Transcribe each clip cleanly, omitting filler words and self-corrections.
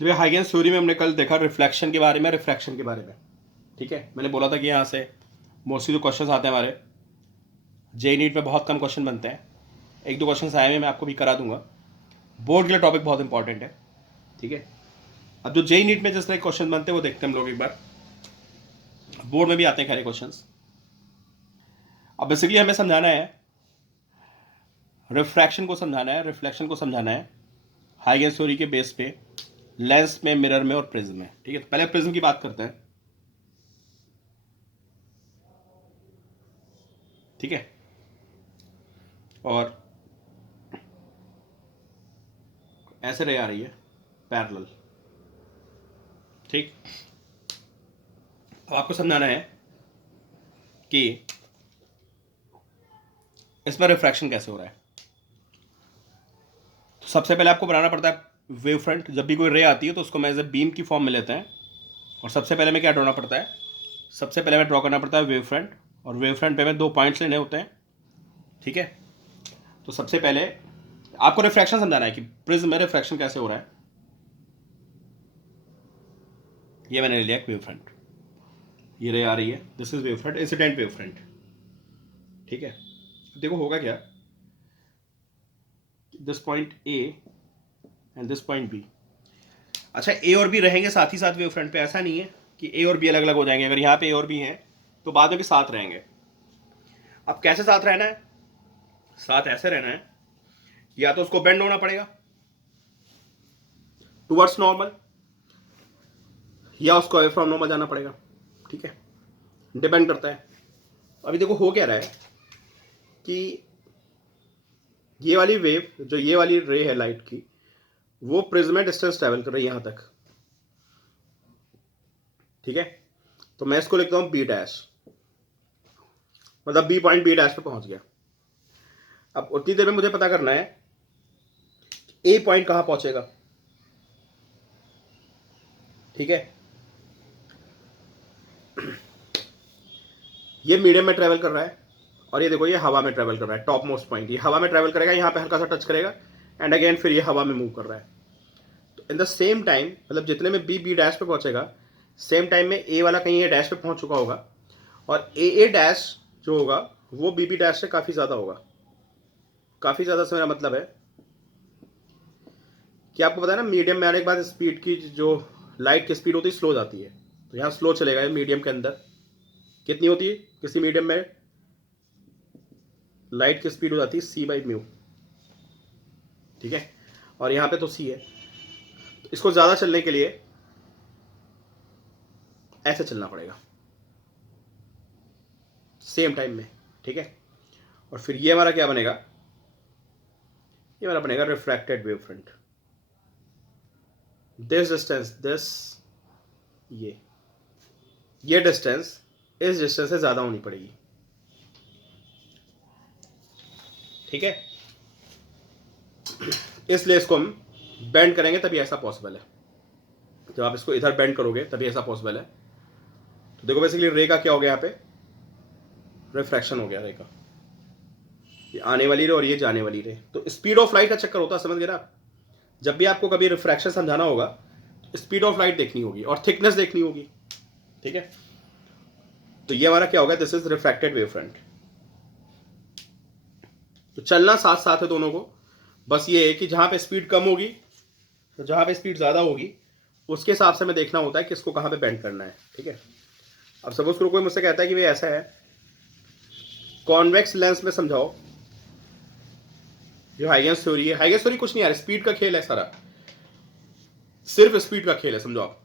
चलिए Huygens theory में हमने कल देखा रिफ्लेक्शन के बारे में, रिफ्रैक्शन के बारे में। ठीक है, मैंने बोला था कि यहाँ से मोस्टली जो क्वेश्चन आते हैं हमारे जेई नीट में बहुत कम क्वेश्चन बनते हैं। एक दो क्वेश्चन आए हैं, मैं आपको भी करा दूंगा। बोर्ड के लिए टॉपिक बहुत इंपॉर्टेंट है। ठीक है, अब जो जेई नीट में जिस तरह क्वेश्चन बनते हैं वो देखते हैं हम लोग एक बार। बोर्ड में भी आते हैं खैर क्वेश्चन। अब बेसिकली हमें समझाना है रिफ्रैक्शन को, समझाना है रिफ्लेक्शन को, समझाना है हाइगेंस थ्योरी के बेस पे लेंस में, मिरर में और प्रिज्म में। ठीक है, तो पहले प्रिज्म की बात करते हैं। ठीक है, और ऐसे रे आ रही है पैरेलल। ठीक, अब आपको समझाना है कि इसमें रिफ्रैक्शन कैसे हो रहा है। तो सबसे पहले आपको बनाना पड़ता है वेव फ्रंट। जब भी कोई रे आती है तो उसको मैं एज ए बीम की फॉर्म में लेते हैं। और सबसे पहले मैं क्या ड्रॉना पड़ता है, सबसे पहले मैं ड्रॉ करना पड़ता है वेव फ्रंट। और वेव फ्रंट पे मैं 2 पॉइंट्स लेने होते हैं। ठीक है, तो सबसे पहले आपको रिफ्रैक्शन समझाना है कि प्रिज्म में रिफ्रैक्शन कैसे हो रहा है। ये मैंने ले लिया वेव फ्रंट, ये रे आ रही है, this is wave front, incident wave front. ठीक है, देखो होगा क्या, this point A and this point B. अच्छा, ए और बी रहेंगे साथ ही साथ वेव फ्रंट पे, ऐसा नहीं है कि ए और बी अलग अलग हो जाएंगे। अगर यहाँ पे ए और बी हैं तो बाद में भी साथ रहेंगे। अब कैसे साथ रहना है, साथ ऐसे रहना है, या तो उसको बेंड होना पड़ेगा टुवर्ड्स नॉर्मल, या उसको अवे फ्रॉम नॉर्मल जाना पड़ेगा। ठीक है, डिपेंड करता है। अभी देखो हो क्या रहा है कि ये वाली वेव, जो ये वाली रे है लाइट की, वो प्रिज्म में डिस्टेंस ट्रेवल कर रही है यहां तक। ठीक है, तो मैं इसको लिखता हूं बी डैश, मतलब बी पॉइंट बी डैश पे पहुंच गया। अब उतनी देर में मुझे पता करना है ए पॉइंट कहां पहुंचेगा। ठीक है, ये मीडियम में ट्रेवल कर रहा है और ये देखो ये हवा में ट्रेवल कर रहा है। टॉप मोस्ट पॉइंट ये हवा में ट्रेवल करेगा, यहाँ पे हल्का सा टच करेगा एंड अगेन फिर ये हवा में मूव कर रहा है। तो इन द सेम टाइम, मतलब जितने में बी बी डैश पे पहुंचेगा, सेम टाइम में ए वाला कहीं ए डैश पे पहुंच चुका होगा, और ए डैश जो होगा वो बी बी डैश से काफ़ी ज़्यादा होगा। काफ़ी ज़्यादा से मेरा मतलब है कि आपको पता है ना, मीडियम में आने के बाद स्पीड की, जो लाइट की स्पीड होती है स्लो जाती है। तो यहाँ स्लो चलेगा मीडियम के अंदर। कितनी होती है किसी मीडियम में, लाइट की स्पीड हो जाती है c/μ। ठीक है, और यहाँ पे तो c है। तो इसको ज़्यादा चलने के लिए ऐसे चलना पड़ेगा सेम टाइम में। ठीक है, और फिर ये हमारा क्या बनेगा, ये हमारा बनेगा refracted wave front. This distance, this, ये डिस्टेंस इस डिस्टेंस से ज़्यादा होनी पड़ेगी। ठीक है, इसलिए इसको हम बेंड करेंगे तभी ऐसा पॉसिबल है। जब आप इसको इधर बेंड करोगे तभी ऐसा पॉसिबल है। तो देखो बेसिकली रे का क्या हो गया, यहाँ पे रिफ्रैक्शन हो गया रे का। ये आने वाली रे और ये जाने वाली रे, तो स्पीड ऑफ लाइट का चक्कर होता है, समझ गए ना। जब भी आपको कभी रिफ्रैक्शन समझाना होगा तो स्पीड ऑफ लाइट देखनी होगी और थिकनेस देखनी होगी। ठीक है, तो ये हमारा क्या होगा, this is refracted wave front. तो चलना साथ साथ है दोनों को, बस ये है कि जहां पे स्पीड कम होगी, तो जहां पे स्पीड ज़्यादा होगी उसके हिसाब से हमें देखना होता है कि इसको कहाँ पे बेंड करना है। ठीक है, अब सपोज करो कोई मुझसे कहता है कि भाई ऐसा है, कॉन्वेक्स लेंस में समझाओ जो हाइगेंस थ्योरी है। हाइगेंस थ्योरी कुछ नहीं यार, स्पीड का खेल है सारा, सिर्फ स्पीड का खेल है, समझो आप,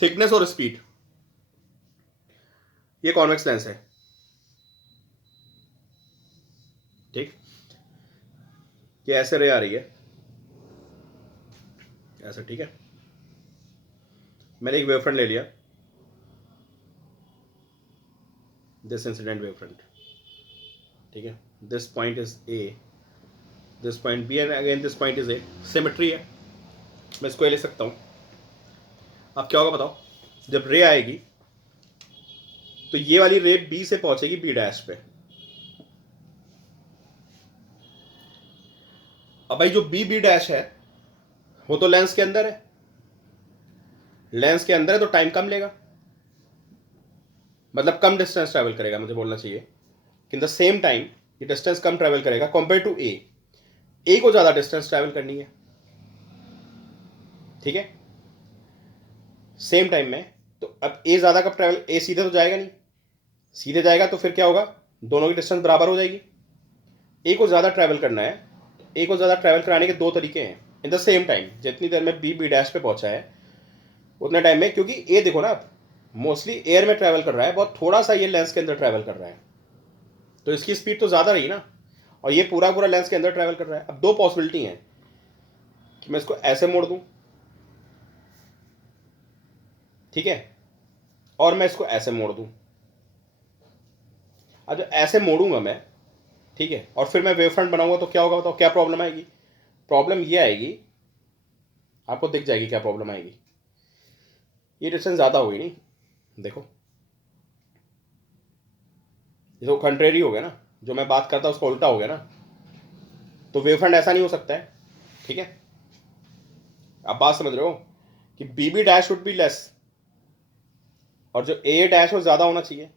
थिकनेस और स्पीड। ये कॉन्वेक्स लेंस है। ठीक, ये ऐसे रे आ रही है ऐसे। ठीक है, मैंने एक वेव फ्रंट ले लिया, दिस इंसिडेंट वेव फ्रंट। ठीक है, this point is A, this point B and again this point is A. Symmetry है, मैं इसको ए ले सकता हूं। अब क्या होगा बताओ, जब रे आएगी तो ये वाली रे बी से पहुंचेगी बी डैश पे। अब भाई जो बी बी डैश है हो तो लेंस के अंदर है, लेंस के अंदर है तो टाइम कम लेगा, मतलब कम डिस्टेंस ट्रैवल करेगा, मुझे बोलना चाहिए इन द सेम टाइम ये डिस्टेंस कम ट्रैवल करेगा कंपेयर टू ए को ज़्यादा डिस्टेंस ट्रैवल करनी है, ठीक है, सेम टाइम में। तो अब ए ज़्यादा कब ट्रैवल, ए सीधे तो जाएगा नहीं, सीधे जाएगा तो फिर क्या होगा, दोनों की डिस्टेंस बराबर हो जाएगी। ए को ज़्यादा ट्रैवल करना है, ए को ज़्यादा ट्रैवल कराने के दो तरीके हैं इन द सेम टाइम। जितनी देर में बी डैश पे पहुंचा है उतने टाइम में, क्योंकि ए देखो ना मोस्टली एयर में ट्रैवल कर रहा है, बहुत थोड़ा सा ये लेंस के अंदर ट्रैवल कर रहा है, तो इसकी स्पीड तो ज़्यादा रही ना, और ये पूरा पूरा लेंस के अंदर ट्रैवल कर रहा है। अब दो पॉसिबिलिटी हैं कि मैं इसको ऐसे मोड़ दूं, ठीक है, और मैं इसको ऐसे मोड़ दूं। अब जब ऐसे मोड़ूंगा मैं, ठीक है, और फिर मैं वेव फ्रंट बनाऊंगा तो क्या होगा बताओ, क्या प्रॉब्लम आएगी? प्रॉब्लम ये आएगी, आपको दिख जाएगी क्या प्रॉब्लम आएगी। ये डिस्टेंस ज़्यादा होगी नहीं, देखो ये तो कंट्रेरी हो गया ना, जो मैं बात करता उसका उल्टा हो गया ना, तो वेव फ्रंट ऐसा नहीं हो सकता है, ठीक है। आप बात समझ रहे हो कि B B dash would be less और जो ए डैश वो ज़्यादा होना चाहिए।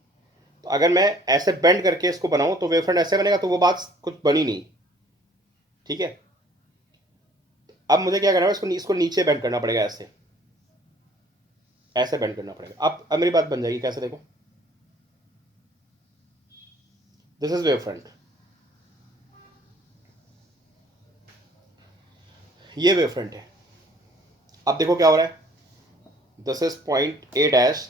तो अगर मैं ऐसे बेंड करके इसको बनाऊं तो वेव फ्रंट ऐसे बनेगा, तो वो बात कुछ बनी नहीं, ठीक है। अब मुझे क्या करना है, इसको नीचे बेंड करना पड़ेगा, ऐसे ऐसे बेंड करना पड़ेगा। अब मेरी बात बन जाएगी, कैसे देखो, दिस इज वेव फ्रंट, ये वेव फ्रंट है। अब देखो क्या हो रहा है, this is point A dash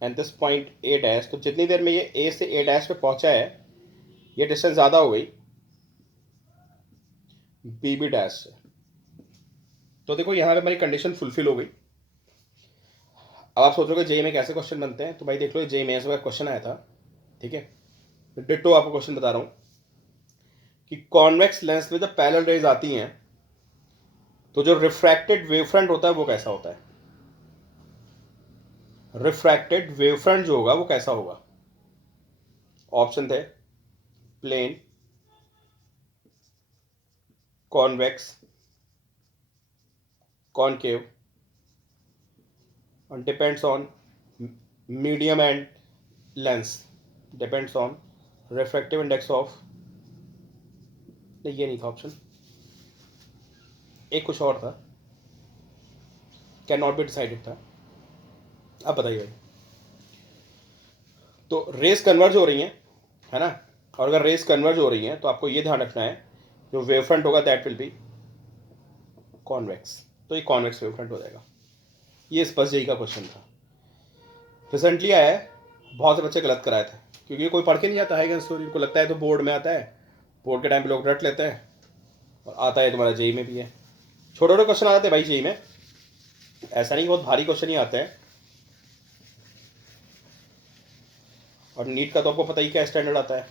and this point A dash. तो जितनी देर में ये ए से ए डैश पे पहुंचा है, ये डिस्टेंस ज़्यादा हो गई बी बी डैश से। तो देखो यहाँ पे हमारी कंडीशन फुलफिल हो गई। अब आप सोचोगे जेई में कैसे क्वेश्चन बनते हैं, तो भाई देख लो जेई में ऐसा क्वेश्चन आया था, ठीक है। डिट्टो आपको क्वेश्चन बता रहा हूँ कि कॉन्वेक्स लेंस में जब पैरेलल रेज आती हैं तो जो रिफ्रैक्टेड वेव फ्रंट होता है वो कैसा होता है। रिफ्रैक्टेड वेव फ्रंट जो होगा वो कैसा होगा। ऑप्शन थे plane, convex, concave, and depends on medium and lens, depends on refractive index of, नहीं ये नहीं था ऑप्शन, एक कुछ और था, कैन नॉट बी डिसाइडेड था। अब बताइए भाई, तो रेस कन्वर्ज हो रही हैं, है ना, और अगर रेस कन्वर्ज हो रही हैं तो आपको ये ध्यान रखना है जो वेव फ्रंट होगा दैट विल बी कॉन्वेक्स, तो ये कॉन्वेक्स वेव फ्रंट हो जाएगा। ये स्पष्ट जेई का क्वेश्चन था, रिसेंटली आया है, बहुत से बच्चे गलत कराए थे, क्योंकि ये कोई पढ़ के नहीं आता है स्टोरी, को लगता है तो बोर्ड में आता है, बोर्ड के टाइम पे लोग रट लेते हैं, और आता है तुम्हारा जेई में भी है। छोटे छोटे क्वेश्चन आ जाते हैं भाई जेई में, ऐसा नहीं बहुत भारी क्वेश्चन ही आते हैं। और नीट का तो आपको पता ही क्या स्टैंडर्ड आता है,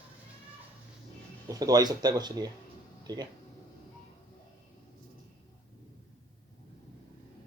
उसमें तो आ ही सकता है क्वेश्चन ये, ठीक है।